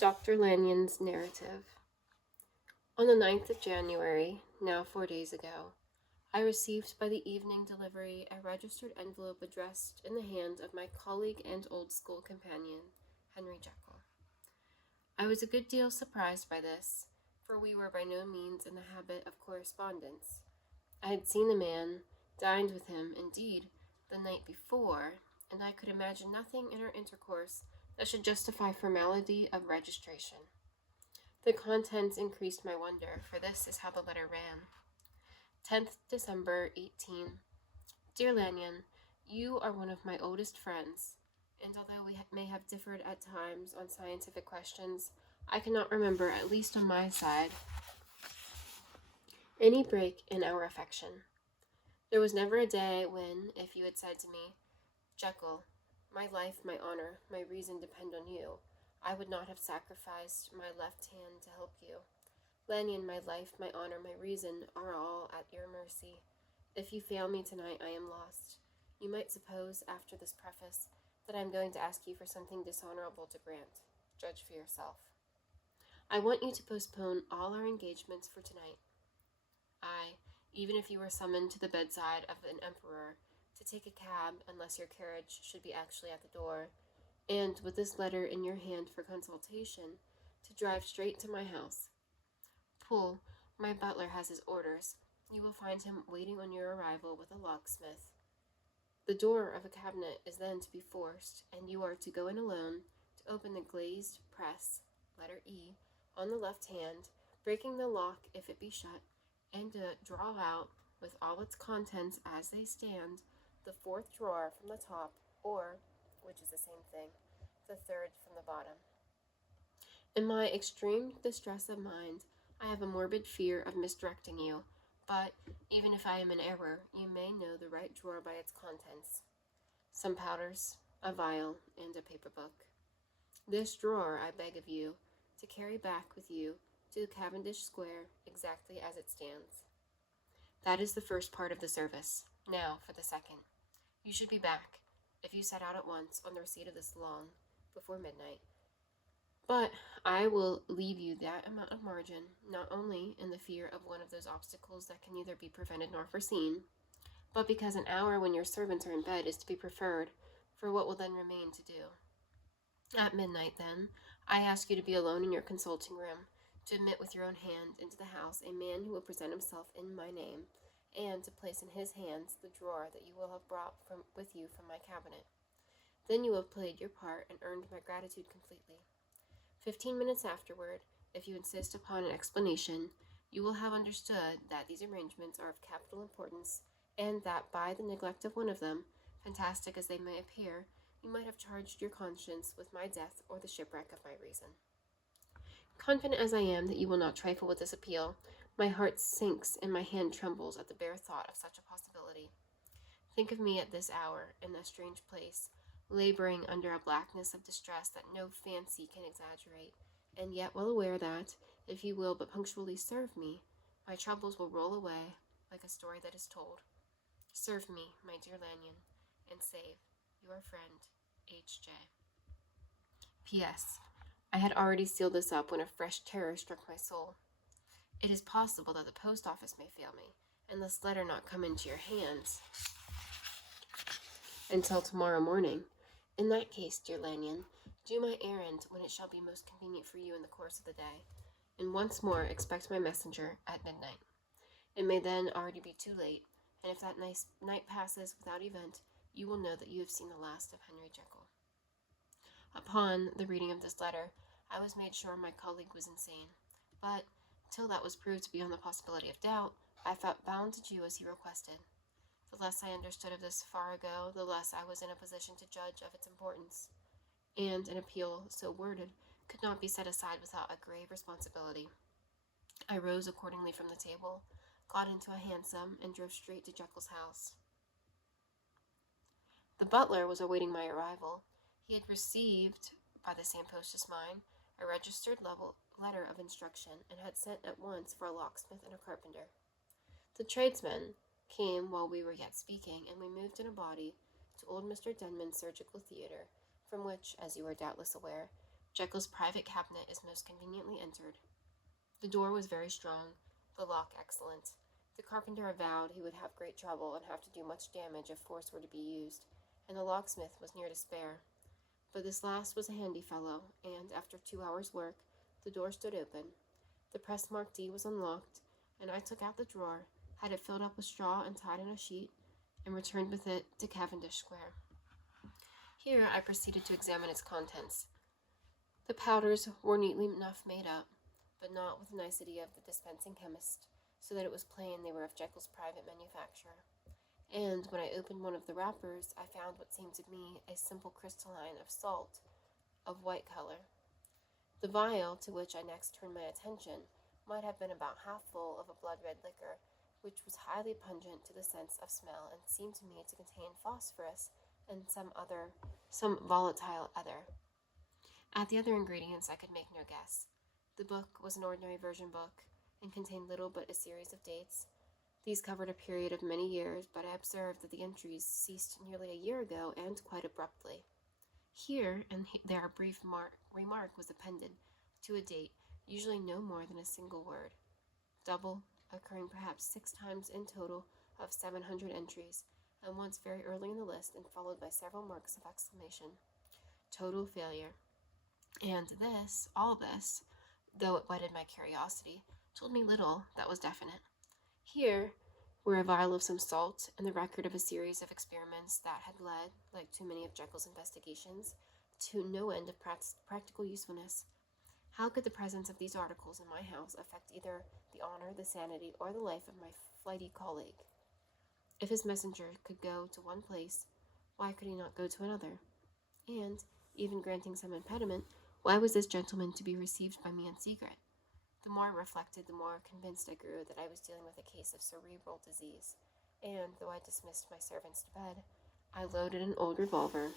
Dr. Lanyon's narrative. On the 9th of January, now 4 days ago, I received by the evening delivery a registered envelope addressed in the hand of my colleague and old school companion, Henry Jekyll. I was a good deal surprised by this, for we were by no means in the habit of correspondence. I had seen the man, dined with him, indeed, the night before, and I could imagine nothing in our intercourse that should justify formality of registration. The contents increased my wonder, for this is how the letter ran. 10th December, 18. Dear Lanyon, you are one of my oldest friends, and although we may have differed at times on scientific questions, I cannot remember, at least on my side, any break in our affection. There was never a day when, if you had said to me, Jekyll, my life, my honor, my reason depend on you, I would not have sacrificed my left hand to help you. Lanyon, my life, my honor, my reason are all at your mercy. If you fail me tonight, I am lost. You might suppose, after this preface, that I am going to ask you for something dishonorable to grant. Judge for yourself. I want you to postpone all our engagements for tonight. Even if you were summoned to the bedside of an emperor, to take a cab unless your carriage should be actually at the door, and with this letter in your hand for consultation, to drive straight to my house. Poole, my butler, has his orders. You will find him waiting on your arrival with a locksmith. The door of a cabinet is then to be forced, and you are to go in alone, to open the glazed press, letter E, on the left hand, breaking the lock if it be shut, and to draw out, with all its contents as they stand, the fourth drawer from the top, or, which is the same thing, the third from the bottom. In my extreme distress of mind, I have a morbid fear of misdirecting you, but, even if I am in error, you may know the right drawer by its contents. Some powders, a vial, and a paper book. This drawer I beg of you to carry back with you to Cavendish Square exactly as it stands. That is the first part of the service. Now for the second. You should be back, if you set out at once, on the receipt of this long, before midnight. But I will leave you that amount of margin, not only in the fear of one of those obstacles that can neither be prevented nor foreseen, but because an hour when your servants are in bed is to be preferred for what will then remain to do. At midnight, then, I ask you to be alone in your consulting room, to admit with your own hand into the house a man who will present himself in my name, and to place in his hands the drawer that you will have brought with you from my cabinet. Then you have played your part and earned my gratitude completely. 15 minutes afterward, if you insist upon an explanation, you will have understood that these arrangements are of capital importance, and that by the neglect of one of them, fantastic as they may appear, you might have charged your conscience with my death or the shipwreck of my reason. Confident as I am that you will not trifle with this appeal, my heart sinks and my hand trembles at the bare thought of such a possibility. Think of me at this hour, in a strange place, laboring under a blackness of distress that no fancy can exaggerate, and yet well aware that, if you will but punctually serve me, my troubles will roll away like a story that is told. Serve me, my dear Lanyon, and save your friend, H.J. P.S. I had already sealed this up when a fresh terror struck my soul. It is possible that the post office may fail me, and this letter not come into your hands until tomorrow morning. In that case, dear Lanyon, do my errand when it shall be most convenient for you in the course of the day, and once more expect my messenger at midnight. It may then already be too late, and if that night passes without event, you will know that you have seen the last of Henry Jekyll. Upon the reading of this letter, I was made sure my colleague was insane, but, till that was proved to be on the possibility of doubt, I felt bound to do as he requested. The less I understood of this far ago, the less I was in a position to judge of its importance, and an appeal so worded could not be set aside without a grave responsibility. I rose accordingly from the table, got into a hansom, and drove straight to Jekyll's house. The butler was awaiting my arrival. He had received, by the same post as mine, a registered letter of instruction, and had sent at once for a locksmith and a carpenter. The tradesmen came while we were yet speaking, and we moved in a body to old Mr. Denman's surgical theatre, from which, as you are doubtless aware, Jekyll's private cabinet is most conveniently entered. The door was very strong, the lock excellent. The carpenter avowed he would have great trouble and have to do much damage if force were to be used, and the locksmith was near despair. But this last was a handy fellow, and after 2 hours' work, the door stood open. The press marked D was unlocked, and I took out the drawer, had it filled up with straw and tied in a sheet, and returned with it to Cavendish Square. Here I proceeded to examine its contents. The powders were neatly enough made up, but not with the nicety of the dispensing chemist, so that it was plain they were of Jekyll's private manufacture. And when I opened one of the wrappers, I found what seemed to me a simple crystalline of salt of white color. The vial to which I next turned my attention might have been about half full of a blood-red liquor, which was highly pungent to the sense of smell and seemed to me to contain phosphorus and some volatile ether. At the other ingredients I could make no guess. The book was an ordinary version book, and contained little but a series of dates. These covered a period of many years, but I observed that the entries ceased nearly a year ago and quite abruptly. Here and there a brief remark was appended to a date, usually no more than a single word. Double, occurring perhaps 6 times in total of 700 entries, and once very early in the list and followed by several marks of exclamation. Total failure. And all this, though it whetted my curiosity, told me little that was definite. Here were a vial of some salt and the record of a series of experiments that had led, like too many of Jekyll's investigations, to no end of practical usefulness. How could the presence of these articles in my house affect either the honor, the sanity, or the life of my flighty colleague? If his messenger could go to one place, why could he not go to another? And, even granting some impediment, why was this gentleman to be received by me in secret? The more I reflected, the more convinced I grew that I was dealing with a case of cerebral disease, and, though I dismissed my servants to bed, I loaded an old revolver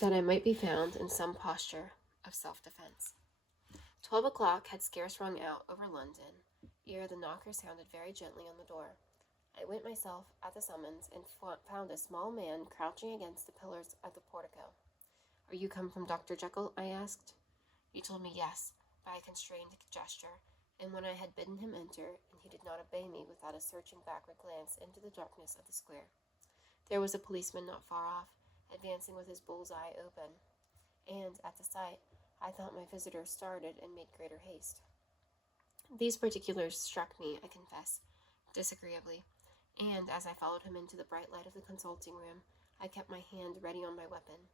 that I might be found in some posture of self-defense. 12 o'clock had scarce rung out over London, ere the knocker sounded very gently on the door. I went myself at the summons, and found a small man crouching against the pillars of the portico. "Are you come from Dr. Jekyll?" I asked. He told me yes, by a constrained gesture, and when I had bidden him enter, and he did not obey me without a searching backward glance into the darkness of the square. There was a policeman not far off, advancing with his bull's-eye open, and, at the sight, I thought my visitor started and made greater haste. These particulars struck me, I confess, disagreeably, and, as I followed him into the bright light of the consulting room, I kept my hand ready on my weapon.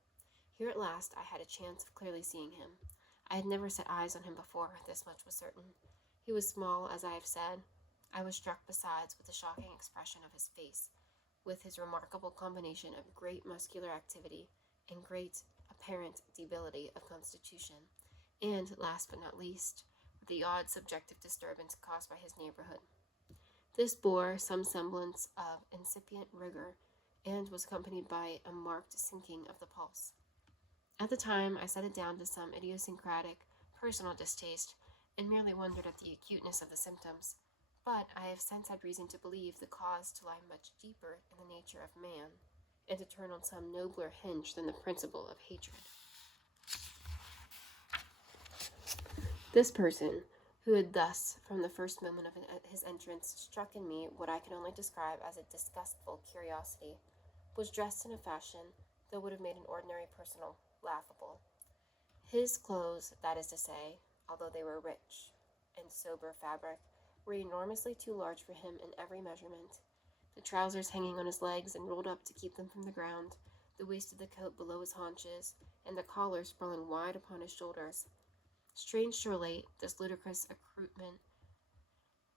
Here at last I had a chance of clearly seeing him. I had never set eyes on him before, this much was certain. He was small, as I have said. I was struck besides with the shocking expression of his face, with his remarkable combination of great muscular activity and great apparent debility of constitution, and, last but not least, the odd subjective disturbance caused by his neighborhood. This bore some semblance of incipient rigor, and was accompanied by a marked sinking of the pulse. At the time, I set it down to some idiosyncratic, personal distaste, and merely wondered at the acuteness of the symptoms. But I have since had reason to believe the cause to lie much deeper in the nature of man, and to turn on some nobler hinge than the principle of hatred. This person, who had thus, from the first moment of his entrance, struck in me what I can only describe as a disgustful curiosity, was dressed in a fashion that would have made an ordinary person laughable. His clothes, that is to say, although they were rich and sober fabric, were enormously too large for him in every measurement. The trousers hanging on his legs and rolled up to keep them from the ground, the waist of the coat below his haunches, and the collar sprawling wide upon his shoulders. Strange to relate, this ludicrous accoutrement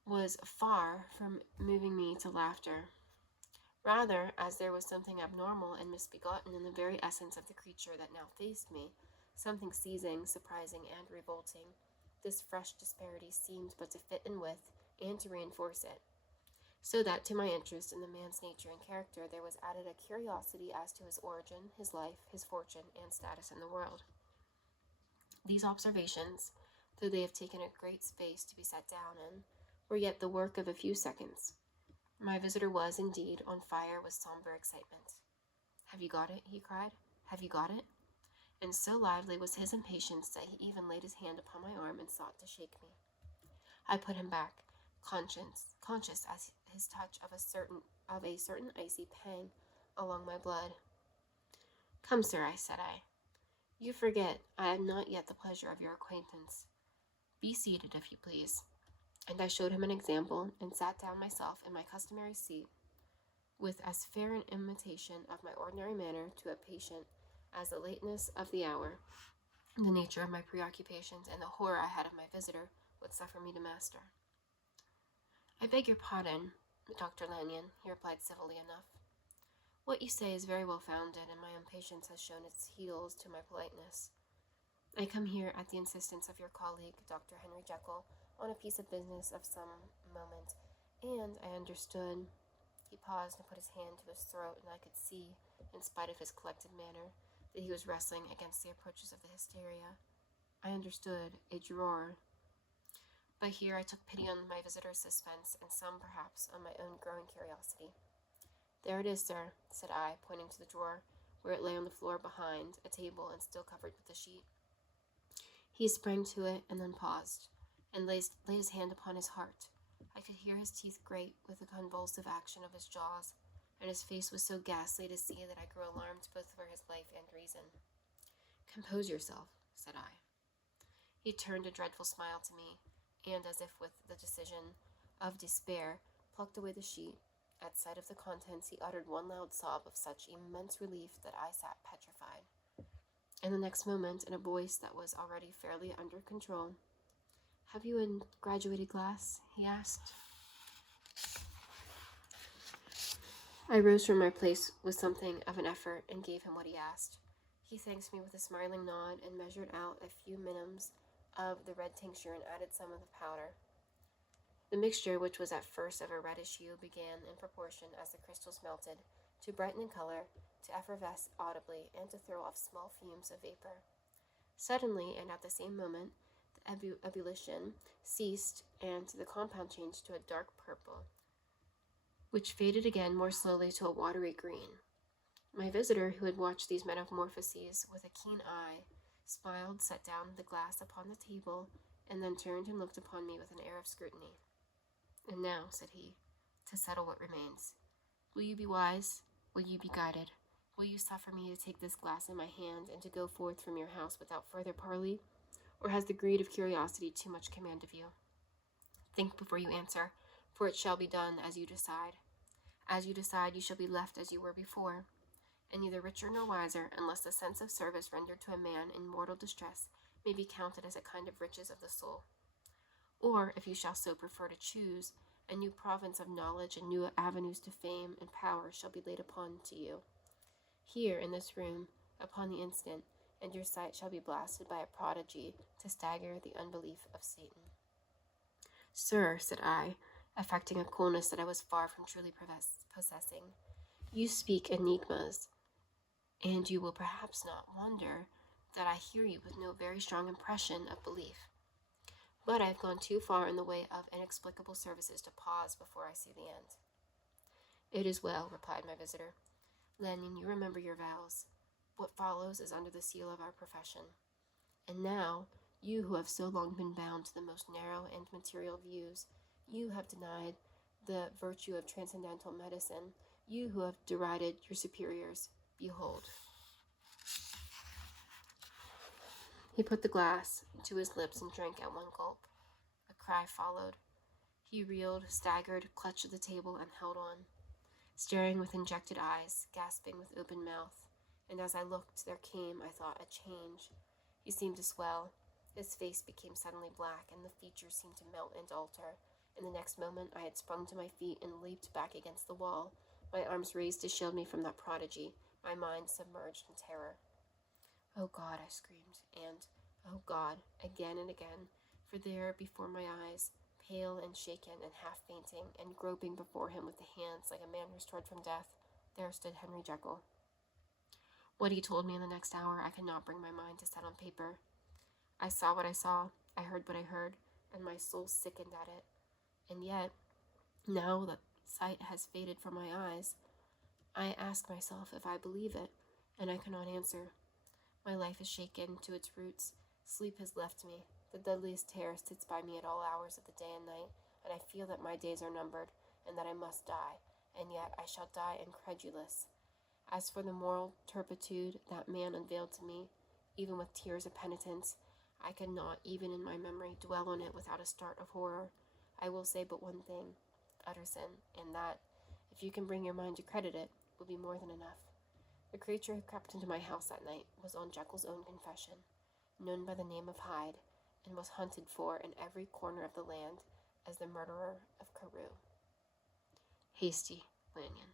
was far from moving me to laughter. Rather, as there was something abnormal and misbegotten in the very essence of the creature that now faced me, something seizing, surprising, and revolting, this fresh disparity seemed but to fit in with and to reinforce it, so that to my interest in the man's nature and character there was added a curiosity as to his origin, his life, his fortune, and status in the world. These observations, though they have taken a great space to be set down in, were yet the work of a few seconds. My visitor was, indeed, on fire with somber excitement. "Have you got it?" he cried. Have you got it?" And so lively was his impatience that he even laid his hand upon my arm and sought to shake me. I put him back, conscious as his touch of a certain icy pang along my blood. "Come, sir," said I. "You forget I have not yet the pleasure of your acquaintance. Be seated, if you please." And I showed him an example, and sat down myself in my customary seat, with as fair an imitation of my ordinary manner to a patient as the lateness of the hour, the nature of my preoccupations, and the horror I had of my visitor would suffer me to master. "I beg your pardon, Dr. Lanyon," he replied civilly enough. "What you say is very well founded, and my impatience has shown its heels to my politeness. I come here at the insistence of your colleague, Dr. Henry Jekyll, on a piece of business of some moment, and I understood—" He paused and put his hand to his throat, and I could see, in spite of his collected manner, that he was wrestling against the approaches of the hysteria. "I understood a drawer." But here I took pity on my visitor's suspense, and some, perhaps, on my own growing curiosity. "There it is, sir," said I, pointing to the drawer, where it lay on the floor behind a table and still covered with a sheet. He sprang to it, and then paused, and laid his hand upon his heart. I could hear his teeth grate with the convulsive action of his jaws, and his face was so ghastly to see that I grew alarmed both for his life and reason. "Compose yourself," said I. He turned a dreadful smile to me, and, as if with the decision of despair, plucked away the sheet. At sight of the contents, he uttered one loud sob of such immense relief that I sat petrified. And the next moment, in a voice that was already fairly under control, "Have you a graduated glass?" he asked. I rose from my place with something of an effort and gave him what he asked. He thanked me with a smiling nod and measured out a few minims of the red tincture and added some of the powder. The mixture, which was at first of a reddish hue, began, in proportion as the crystals melted, to brighten in color, to effervesce audibly, and to throw off small fumes of vapor. Suddenly, and at the same moment, the ebullition ceased, and the compound changed to a dark purple, which faded again more slowly to a watery green. My visitor, who had watched these metamorphoses with a keen eye, smiled, set down the glass upon the table, and then turned and looked upon me with an air of scrutiny. "And now," said he, "to settle what remains. Will you be wise? Will you be guided? Will you suffer me to take this glass in my hand and to go forth from your house without further parley? Or has the greed of curiosity too much command of you? Think before you answer, for it shall be done as you decide. As you decide, you shall be left as you were before, and neither richer nor wiser, unless the sense of service rendered to a man in mortal distress may be counted as a kind of riches of the soul. Or, if you shall so prefer to choose, a new province of knowledge and new avenues to fame and power shall be laid upon to you, here in this room, upon the instant, and your sight shall be blasted by a prodigy to stagger the unbelief of Satan." "Sir," said I, affecting a coolness that I was far from truly possessing, "you speak enigmas, and you will perhaps not wonder that I hear you with no very strong impression of belief. But I have gone too far in the way of inexplicable services to pause before I see the end." "It is well," replied my visitor. "Lanyon, you remember your vows. What follows is under the seal of our profession. And now, you who have so long been bound to the most narrow and material views, you have denied the virtue of transcendental medicine, you who have derided your superiors, behold." He put the glass to his lips and drank at one gulp. A cry followed. He reeled, staggered, clutched at the table, and held on, staring with injected eyes, gasping with open mouth. And as I looked, there came, I thought, a change. He seemed to swell. His face became suddenly black, and the features seemed to melt and alter. In the next moment, I had sprung to my feet and leaped back against the wall, my arms raised to shield me from that prodigy, my mind submerged in terror. "Oh God," I screamed, and, "Oh God," again and again, for there, before my eyes, pale and shaken and half fainting, and groping before him with the hands like a man restored from death, there stood Henry Jekyll. What he told me in the next hour I could not bring my mind to set on paper. I saw what I saw, I heard what I heard, and my soul sickened at it. And yet, now that sight has faded from my eyes, I ask myself if I believe it, And I cannot answer. My life is shaken to its roots. Sleep has left me. The deadliest terror sits by me at all hours of the day and night, and I feel that my days are numbered, and that I must die, and yet I shall die incredulous. As for the moral turpitude that man unveiled to me, even with tears of penitence, I cannot, even in my memory, dwell on it without a start of horror. I will say but one thing, Utterson, and that, if you can bring your mind to credit it, will be more than enough. The creature who crept into my house that night was on Jekyll's own confession, known by the name of Hyde, and was hunted for in every corner of the land as the murderer of Carew. Hasty, Lanyon.